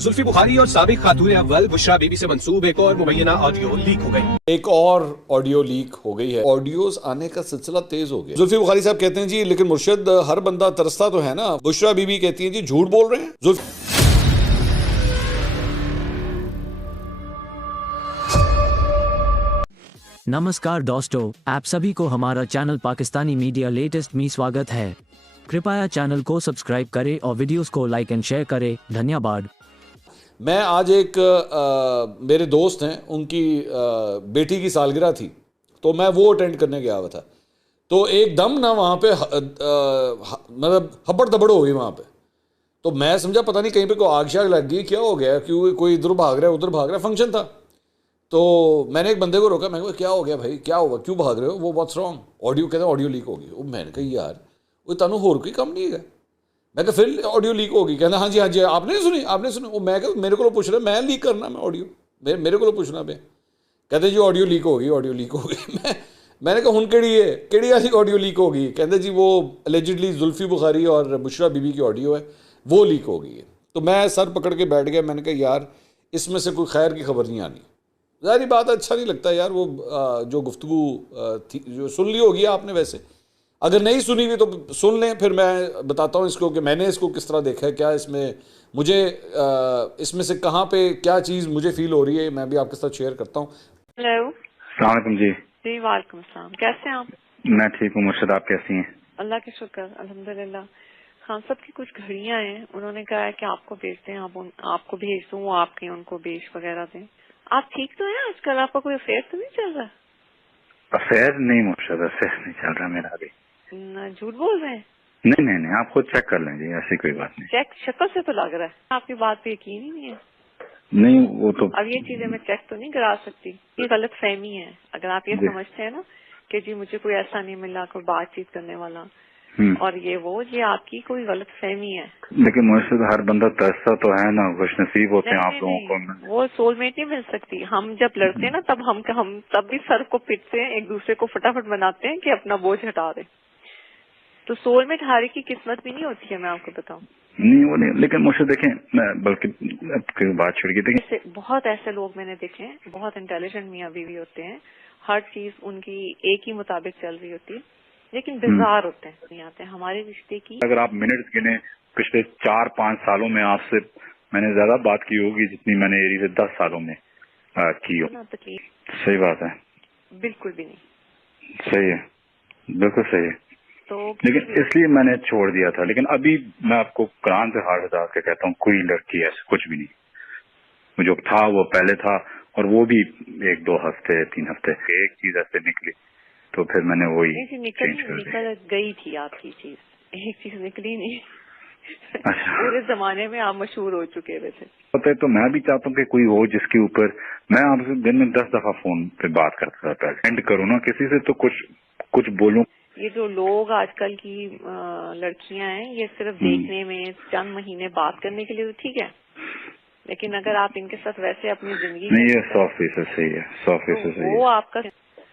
जुल्फी बुखारी और साबिक खातून अव्वल बुशरा बीबी से मंसूब एक और मुबैना ऑडियो लीक हो गई। एक और ऑडियो लीक हो गई है। ऑडियोज आने का सिलसिला तेज हो गया। जुल्फी बुखारी साहब कहते हैं जी लेकिन मुर्शिद हर बंदा तरसता तो है ना। बुशरा बीबी कहती हैं जी झूठ बोल रहे हैं। नमस्कार दोस्तों, आप सभी को हमारा चैनल पाकिस्तानी मीडिया लेटेस्ट में स्वागत है। कृपया चैनल को सब्सक्राइब करें और वीडियोस को लाइक एंड शेयर करें। धन्यवाद। मैं आज एक मेरे दोस्त हैं, उनकी बेटी की सालगिरह थी, तो मैं वो अटेंड करने गया हुआ था। तो एकदम ना वहाँ पे मतलब हब्बड़ दबड़ हो गई वहाँ पे। तो मैं समझा पता नहीं कहीं पे कोई आग शाग लग गई, क्या हो गया, क्यों कोई इधर भाग रहा है उधर भाग रहा है। फंक्शन था तो मैंने एक बंदे को रोका। मैंने कहा क्या हो गया भाई, क्या हुआ, क्यों भाग रहे हो? वो व्हाट्स रॉन्ग? ऑडियो कहते हैं ऑडियो लीक होगी। वो मैंने कहा यार वो तनु होर कोई कम नहीं है। मैं कहा फिर ऑडियो लीक होगी? कहना हाँ जी आपने नहीं सुनी, आपने सुनी? वो मैं कहा मेरे को पूछ रहे, मैं लीक करना, मैं ऑडियो मेरे को पूछना पे। कहते जी ऑडियो लीक होगी, ऑडियो लीक होगी। मैंने कहा हुन केड़ी ऐसी ऑडियो लीक होगी? कहते जी वो एलिजिडली जुल्फी बुखारी और बुशरा बीबी की ऑडियो है, वो लीक हो गई है। तो मैं सर पकड़ के बैठ गया। मैंने कहा यार इसमें से कोई खैर की खबर नहीं आनी। ज़ाहिर बात अच्छा नहीं लगता यार। वो जो गुफ्तगू थी जो सुन ली होगी आपने, वैसे अगर नहीं सुनी हुई तो सुन लें। फिर मैं बताता हूँ इसको कि मैंने इसको किस तरह देखा है, क्या इसमें मुझे इसमें से कहाँ पे क्या चीज़ मुझे फील हो रही है, मैं भी आपके साथ शेयर करता हूँ। हेलो। अस्सलाम वालेकुम जी। जी वालेकुम सलाम। कैसे हैं आप? मैं ठीक हूँ मुर्शिद, आप कैसी हैं? अल्लाह के शुक्र, अल्हम्दुलिल्लाह। खान साहब की कुछ घड़ियां हैं, उन्होंने कहा है कि आपको भेज दें, आपको भेज दूँ, वो आपके उनको बेच वगैरह दें। आप ठीक तो हैं आजकल? आपका कोई अफेयर तो नहीं चल रहा? अफेयर नहीं मुर्शिद, अफेयर नहीं चल रहा मेरा अभी। झूठ बोल रहे हैं? नहीं, आप खुद चेक कर लें जी, ऐसी कोई बात नहीं। चेक शक्ल से तो लग रहा है, आपकी बात पे यकीन ही नहीं है। नहीं वो तो अब ये चीजें मैं चेक तो नहीं करा सकती, ये गलत फहमी है। अगर आप ये समझते हैं ना कि जी मुझे कोई ऐसा नहीं मिला, कोई बातचीत करने वाला और ये आपकी कोई गलत फहमी है। लेकिन मुर्शिद हर बंदा तरसता तो है ना, खुश नसीब होते हैं आप लोगों को। वो सोलमेट नहीं मिल सकती। हम जब लड़ते हैं ना तब हम तब भी सर को पीटते हैं, एक दूसरे को फटाफट बनाते हैं कि अपना बोझ हटा दे। तो सोलमेट हारे की किस्मत भी नहीं होती है, मैं आपको बताऊं। नहीं वो नहीं, लेकिन मुझे देखें, मैं बल्कि बात छिड़ गई थी। बहुत ऐसे लोग मैंने देखे हैं, बहुत इंटेलिजेंट मियाँ बीवी होते हैं, हर चीज उनकी एक ही मुताबिक चल रही होती है, लेकिन बिजार होते हैं, नहीं आते हैं हमारे रिश्ते की। अगर आप मिनट गिने पिछले 4-5 सालों में आपसे मैंने ज्यादा बात की होगी जितनी मैंने एरी से 10 सालों में की हो। तकलीफ सही बात है, बिल्कुल भी नहीं। सही है, बिल्कुल सही है। तो लेकिन इसलिए मैंने छोड़ दिया था। लेकिन अभी मैं आपको कुरान पे हाथ उठा के कहता हूँ, कोई लड़की ऐसे कुछ भी नहीं। जो था वो पहले था, और वो भी 1-2 हफ्ते 3 हफ्ते एक चीज ऐसे निकली तो फिर मैंने वही निकल गई थी आपकी चीज, एक चीज निकली नहीं। अच्छा। पूरे जमाने में आप मशहूर हो चुके हुए थे। पता है, तो मैं भी चाहता हूँ कि कोई हो जिसके ऊपर मैं आपसे दिन में 10 दफा फोन पे बात करता था, एंड करूँ ना किसी से तो कुछ बोलूं। ये जो लोग आजकल की लड़कियां हैं, ये सिर्फ देखने में चंद महीने बात करने के लिए तो ठीक है, लेकिन अगर आप इनके साथ वैसे अपनी जिंदगी नहीं, ये 100% सही है, 100% सही है। वो आपका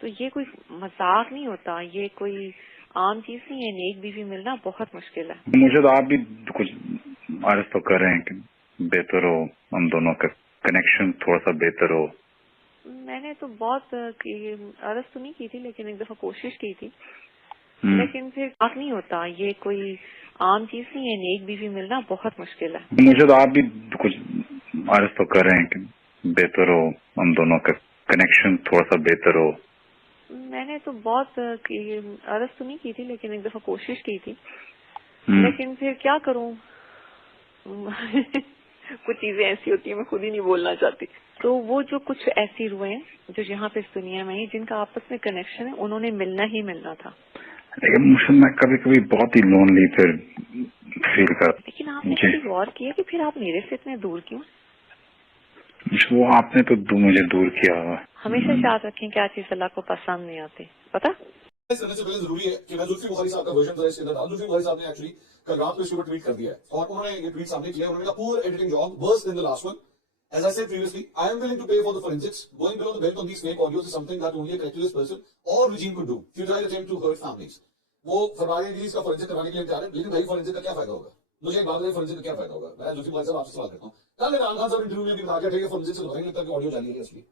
तो ये कोई मजाक नहीं होता, ये कोई आम चीज नहीं है। नेक बीवी मिलना बहुत मुश्किल है। मुझे तो आप भी कुछ अर्ज तो कर रहे हैं कि बेहतर हो, हम दोनों का कनेक्शन थोड़ा सा बेहतर हो। मैंने तो बहुत अर्ज तो नहीं की थी, लेकिन एक दफा कोशिश की थी, लेकिन फिर बात नहीं होता। ये कोई आम चीज नहीं है, नेक बीवी मिलना बहुत मुश्किल है। मुझे तो आप भी कुछ अर्ज तो कर रहे हैं कि बेहतर हो, हम दोनों का कनेक्शन थोड़ा सा बेहतर हो। मैंने तो बहुत अर्ज तो नहीं की थी, लेकिन एक दफा कोशिश की थी, लेकिन फिर क्या करूं। कुछ चीजें ऐसी होती है मैं खुद ही नहीं बोलना चाहती। तो वो जो कुछ ऐसी रूहें हैं जो यहाँ पे इस दुनिया में ही जिनका आपस में कनेक्शन है, उन्होंने मिलना ही मिलना था। लेकिन मुझे मैं कभी बहुत ही लोनली फिर फील कर। लेकिन आपने कभी गौर किया कि फिर आप मेरे से इतने दूर क्यों? वो आपने तो मुझे दूर किया हुआ। हमेशा याद रखें क्या चीज अल्लाह को पसंद नहीं आती, पता? करने से पहले जरूरी है कि मैं जुल्फी बुखारी साहब का वर्जन इसके अंदर डाल। जुल्फी बुखारी साहब ने एक्चुअली कल रात को इसके ऊपर ट्वीट कर दिया है और उन्होंने ये ट्वीट सामने किया। उन्होंने कहा poor editing job, worst then the last one. As I said previously, I am willing to pay for the forensics. Going below the belt on these fake audios is something that only a courageous person or regime could do. Futile attempt to hurt families. वो फरमाया कि इसका forensic कराने के लिए तैयार है, लेकिन भाई फोरेंसिक का क्या फायदा होगा? मुझे एक बात बताइए, फोरेंसिक का क्या फायदा होगा? मैं जुल्फी भाई साहब आपसे सवाल करता हूँ, कल इमरान खान साहब इंटरव्यू में भी बता के ठीक है फोरेंसिक से नहीं लगता कि ऑडियो जाली है असली,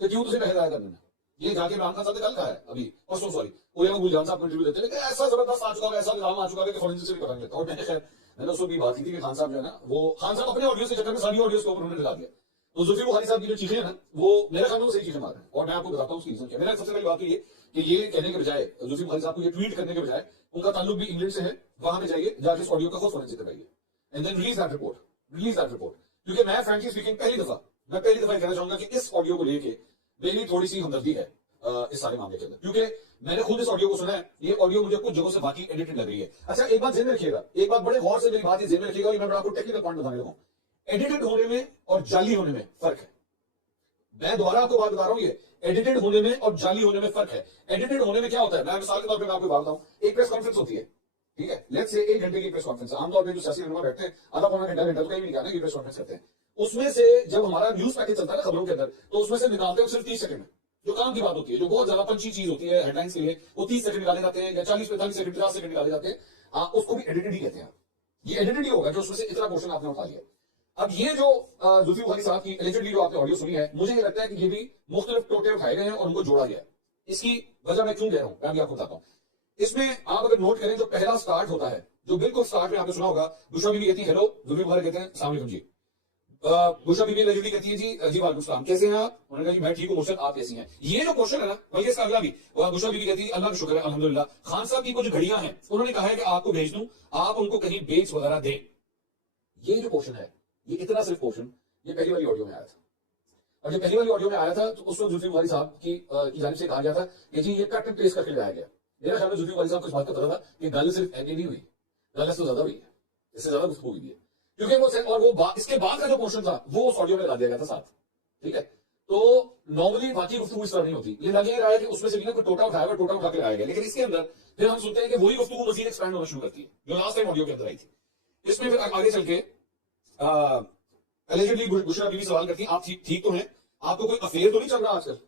तो क्यों तुझे पहले आया करने में? ये जाके इमरान खान साहब ने कल कहा है अभी परसों, सॉरी वो लोग गुलजान साहब को इंटरव्यू देते हैं, लेकिन ऐसा जबरदस्त आ चुका है, ऐसा निजाम आ चुका है कि फोरेंसिक से भी पता नहीं लगता। और मैंने खैर मैंने उसको भी बात की थी कि खान साहब जो है ना, वो खान साहब अपने ऑडियो के चक्कर में सारी ऑडियो को उन्होंने लगा दिया। तो जुल्फी बुखारी साहब की जो चीजें हैं ना, वो मेरे ख्याल में सही चीजें मार रहे हैं, और मैं आपको बताता हूँ उसकी रीजन क्या। मेरा सबसे पहली बात तो ये कि ये कहने के बजाय, जुल्फी बुखारी साहब को ये ट्वीट करने के बजाय, उनका ताल्लुक भी इंग्लैंड से है, वहां पे जाइए, जाके इस ऑडियो का खुद फोरेंसिक करवाइए and then release that report. क्योंकि मैं फ्रैंकली स्पीकिंग पहली दफा कहना चाहूंगा कि इस ऑडियो को लेके मेरी थोड़ी सी हमदर्दी है इस सारे मामले के अंदर, क्योंकि मैंने खुद इस ऑडियो को सुना है। ये ऑडियो मुझे कुछ जगहों से बाकी एडिटेड लग रही है। अच्छा, एक बात ध्यान में रखिएगा, एक बात बड़े गौर से मेरी बात ध्यान में रखिएगा, और मैं आपको टेक्निकल पॉइंट बताने लगा हूं। एडिटेड होने में और जाली होने में फर्क है। मैं दोबारा आपको बात बता रहा हूं, ये एडिटेड होने में और जाली होने में फर्क है। एडिटेड होने में क्या होता है, मैं मिसाल के तौर पर मैं आपको बात बताऊं, एक प्रेस कॉन्फ्रेंस होती है, ठीक है, लेट्स से 1 घंटे की प्रेस कॉन्फ्रेंस। आमतौर पर जो सियासी रहनुमा बैठते हैं आधा पौना घंटा तो कहीं भी निकालने की प्रेस कॉन्फ्रेंस करते हैं। उसमें से जब हमारा न्यूज पैकेज चलता है ना खबरों के अंदर, तो उसमें से निकालते हैं सिर्फ 30 सेकंड में। जो काम की बात होती है, जो बहुत ज्यादा पंची चीज होती है हेडलाइंस के लिए, वो 30 सेकंड निकाले जाते हैं, या 40-45 सेकंड 50 सेकंड निकाले जाते हैं। उसको भी एडिटेड ही कहते हैं। ये एडिटेड ही होगा कि उसमें से इतना पोर्शन आपने उठा लिया। अब ये जो जुल्फी बुखारी साहब की एलिजिडली जो आपने ऑडियो सुनी है, मुझे ये लगता है कि ये भी मुख्तलिफ टोटे उठाए गए हैं और उनको जोड़ा गया है। इसकी वजह मैं क्यों कह रहा हूं, मैं भी आपको बताता हूं। इसमें आप अगर नोट करें, जो पहला स्टार्ट होता है, जो बिल्कुल स्टार्ट में आपने सुना होगा, बुशरा बीबी कहती है हेलो, जुल्फी बुखारी कहते हैं अस्सलाम वालेकुम जी। बुशरा बीबी एलिजिडली कहती है जी वालेकुम सलाम, कैसे हैं आप? उन्होंने कहा जी मैं ठीक हूं मुर्शद, आप कैसी हैं? ये जो क्वेश्चन है ना, बल्कि इसका अगला भी, बुशरा बीबी कहती है अल्लाह का शुक्र है अल्हम्दुलिल्लाह, खान साहब की कुछ घड़ियां हैं, उन्होंने कहा है कि आपको भेज दूं, आप उनको कहीं बेच वगैरह दें। ये जो क्वेश्चन है, ये इतना सिर्फ क्वेश्चन, ये पहली वाली ऑडियो में आया था। और जब पहली वाली ऑडियो में आया था, तो उस वक्त जुल्फी बुखारी साहब की जानिब से कहा गया था कि जी ये कट एंड पेस्ट करके लाया गया। मेरा ख्याल में जुल्फी बुखारी साहब को इस बात का पता था कि गल सिर्फ ऐसे नहीं हुई, गल तो ज्यादा हुई है, इससे ज्यादा गुफ्तगू हुई है, क्योंकि वो इसके बाद का जो पोर्शन था वो उस ऑडियो में लगा दिया गया था साथ, ठीक है। तो नॉर्मली बाकी गुफ्तगू इस तरह नहीं होती। ये लग रहा है कि उसमें से भी ना कोई टोटा उठाया टोटा उठा के लाया गया, लेकिन इसके अंदर फिर हम सुनते हैं कि वही गुफ्तगू मजीद एक्सपैंड होना शुरू करती है, जो लास्ट टाइम ऑडियो के अंदर आई थी। इसमें फिर आगे चल के एलिजिडली बुशरा बीबी सवाल करती है, आप ठीक तो हैं, आपको कोई अफेयर तो नहीं चल रहा आजकल?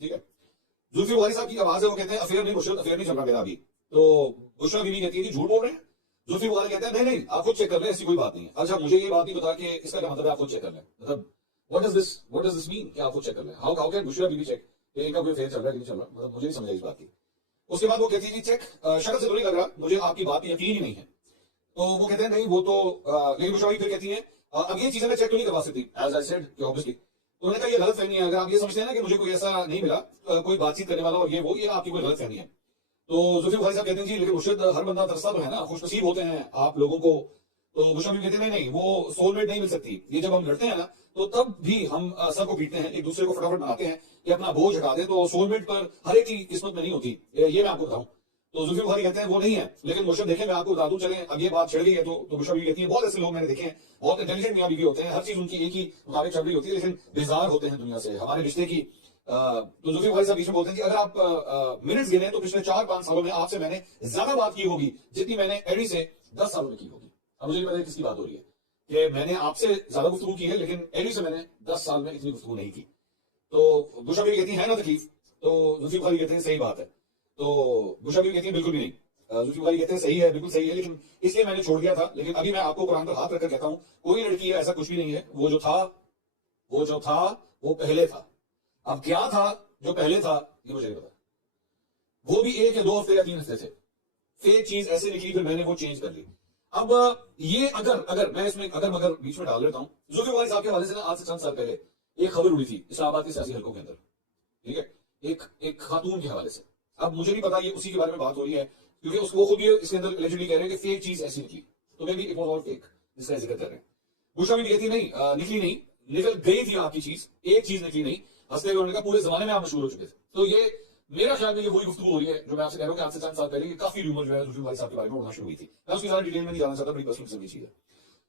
ठीक है, जुल्फी बुखारी साहब की आवाज है, वो कहते हैं अफेयर नहीं मुर्शद, अफेयर नहीं चल रहा मेरा अभी। तो बुशरा बीबी कहती है जी झूठ बोल रहे हैं। जुल्फी बुखारी कहते हैं नहीं आप खुद चेक कर लें, ऐसी कोई बात नहीं है। अच्छा, मुझे ये बात नहीं बता कि इसका क्या मतलब है आप खुद चेक कर लें, मतलब व्हाट डज दिस मीन कि आप खुद चेक कर लें? How can Bushra Bibi check इनका कोई अफेयर चल रहा है कि नहीं चल रहा? मतलब मुझे नहीं समझा इस बात की। उसके बाद वो कहती है चेक शक्ल से तो नहीं लग रहा, मुझे आपकी बात यकीन ही नहीं है। तो वो कहते हैं नहीं वो तो, लेकिन बुशरा बीबी फिर कहती है अब ये चीजें मैं चेक तो नहीं करवा सकती, एज आई सेड कि ऑब्वियसली। उन्होंने कहा ये गलत फहमी है, अगर आप ये समझते हैं ना कि मुझे कोई ऐसा नहीं मिला, कोई बातचीत करने वाला और ये आपकी कोई गलत फहमी है। तो जुल्फी बुखारी साहब कहते हैं जी लेकिन मुर्शिद हर बंदा तरसता तो है ना, खुशनसीब होते हैं आप लोगों को। तो बुशरा बीबी कहते हैं नहीं वो सोलमेट नहीं मिल सकती। ये जब हम लड़ते हैं ना, तो तब भी हम सर को पीटते हैं, एक दूसरे को फटाफट बनाते हैं कि अपना बोझ हटा दे। तो सोलमेट पर हर एक की किस्मत में नहीं होती, ये मैं आपको बताऊं। तो जुल्फी बुखारी कहते हैं वो नहीं है, लेकिन मुर्शिद देखें मैं आपको बता दूं, चलें अब ये बात छिड़ गई है। तो बुशरा बीबी कहती है बहुत ऐसे लोग मैंने देखे हैं, बहुत इंटेलिजेंट मियां बीवी होते हैं, हर चीज उनकी एक ही मुताबिक चल रही होती है, लेकिन बेजार होते हैं दुनिया से, हमारे रिश्ते की। तो जुल्फी बुखारी साहब बीच में बोलते हैं कि अगर आप मिनट्स गिने तो पिछले 4-5 सालों में आपसे मैंने ज्यादा बात की होगी जितनी मैंने एडी से 10 सालों में की होगी। अब मुझे नहीं पता किसकी बात हो रही है कि मैंने आपसे ज्यादा गुफ्तगू की है, लेकिन एडी से मैंने 10 साल में इतनी गुफ्तगू नहीं की। तो बुशरा बीबी कहती है ना तकलीफ? तो जुल्फी बुखारी कहते हैं सही बात है। तो बुशरा बीबी कहती है बिल्कुल भी नहीं। जुल्फी बुखारी कहते हैं सही है, बिल्कुल सही है, लेकिन इसलिए मैंने छोड़ दिया था। लेकिन अभी मैं आपको कुरान पर हाथ रखकर कहता हूं, कोई लड़की है ऐसा कुछ भी नहीं है। वो जो था वो पहले था। अब क्या था जो पहले था ये मुझे नहीं पता। वो भी 1 या 2 हफ्ते या 3 हफ्ते से फेक चीज ऐसे निकली, फिर मैंने वो चेंज कर ली। अब ये अगर मैं इसमें अगर बीच में डाल देता हूं, जुल्फी बुखारी साहब के हवाले से ना आज से चंद साल पहले एक खबर उड़ी थी इस्लामाबाद के सियासी हलकों के अंदर, ठीक है, एक खातून के हवाले से। अब मुझे नहीं पता ये उसी के बारे में बात हो रही है, क्योंकि उसको खुद भी इसके अंदर एलिजिडली कह रहे हैं कि फेक चीज ऐसी निकली, तो may be it was all fake, जिसका जिक्र कर रहे हैं। बुशरा भी कहती नहीं निकली नहीं, निकल गई थी आपकी चीज, एक चीज निकली नहीं। हंसते हुए उन्होंने कहा पूरे जमाने में आप मशहूर हो चुके थे। तो ये मेरा ख्याल में ये वही गुफ्तगू हो रही है जो मैं आपसे कह रहा हूं कि आज से चंद साल पहले काफी रूमर जो है जुल्फी बुखारी साहब के बारे में होना शुरू हुई थी। मैं उसकी ज्यादा डिटेल में नहीं जाना चाहता, बड़ी पर्सनल किस्म की चीज है।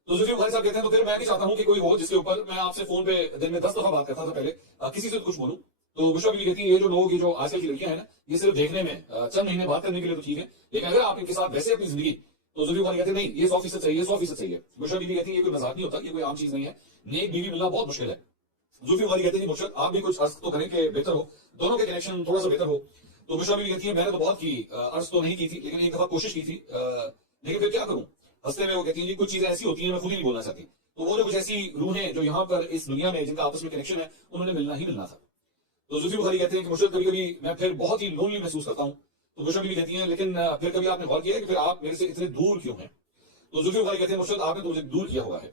तो जुल्फी बुखारी साहब कहते हैं तो फिर मैं भी चाहता हूं कि कोई हो जिसके ऊपर मैं आपसे फोन पे दिन में 10 दफा बात करता था पहले, किसी से तो कुछ बोलूं। तो बुशरा भी कहती है ये जो लोग, ये जो आजकल की लड़कियां हैं ना, ये सिर्फ देखने में चंद महीने बात करने के लिए तो ठीक है, लेकिन अगर आप इनके साथ वैसे अपनी जिंदगी, तो जुल्फी बुखारी कहते हैं नहीं ये 100% सही है, 100% सही है। बुशरा बीबी कहती है ये कोई मजाक नहीं होता, ये कोई आम चीज नहीं है, नेक बीवी मिलना बहुत मुश्किल है। जुल्फी बुखारी कहते हैं मुर्शद आप भी कुछ अर्ज तो करें कि बेहतर हो, दोनों के कनेक्शन थोड़ा सा बेहतर हो। तो बुशरा बीबी कहती है मैंने तो बहुत की, अर्ज तो नहीं की थी, लेकिन एक दफा कोशिश की थी, लेकिन फिर क्या करूं, हंसते में वो कहती हैं जी कुछ चीजें ऐसी होती हैं मैं खुद ही नहीं बोलना चाहती। तो वो जो कुछ ऐसी रूह हैं जो यहाँ पर इस दुनिया में जिनका आपस में कनेक्शन है, उन्होंने मिलना ही मिलना था। तो जुल्फी बुखारी कहते हैं कि मुर्शद कभी कभी मैं फिर बहुत ही लोनली महसूस करता हूँ। तो बुशरा बीवी कहती हैं लेकिन फिर कभी आपने गौर किया कि फिर आप मेरे से इतने दूर क्यों हैं? तो जुल्फी बुखारी कहते हैं मुर्शद आपने तो मुझे दूर किया हुआ है।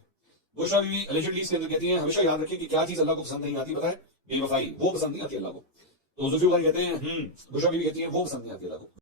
बुशरा बीवी अलिजिडली इसके अंदर कहती हैं हमेशा याद रखिए कि क्या चीज अल्लाह को पसंद नहीं आती पता है? बेवफाई, वो पसंद नहीं आती अल्लाह को। तो जुल्फी बुखारी कहते हैं बुशरा बीवी कहती है वो पसंद नहीं आती अल्लाह को।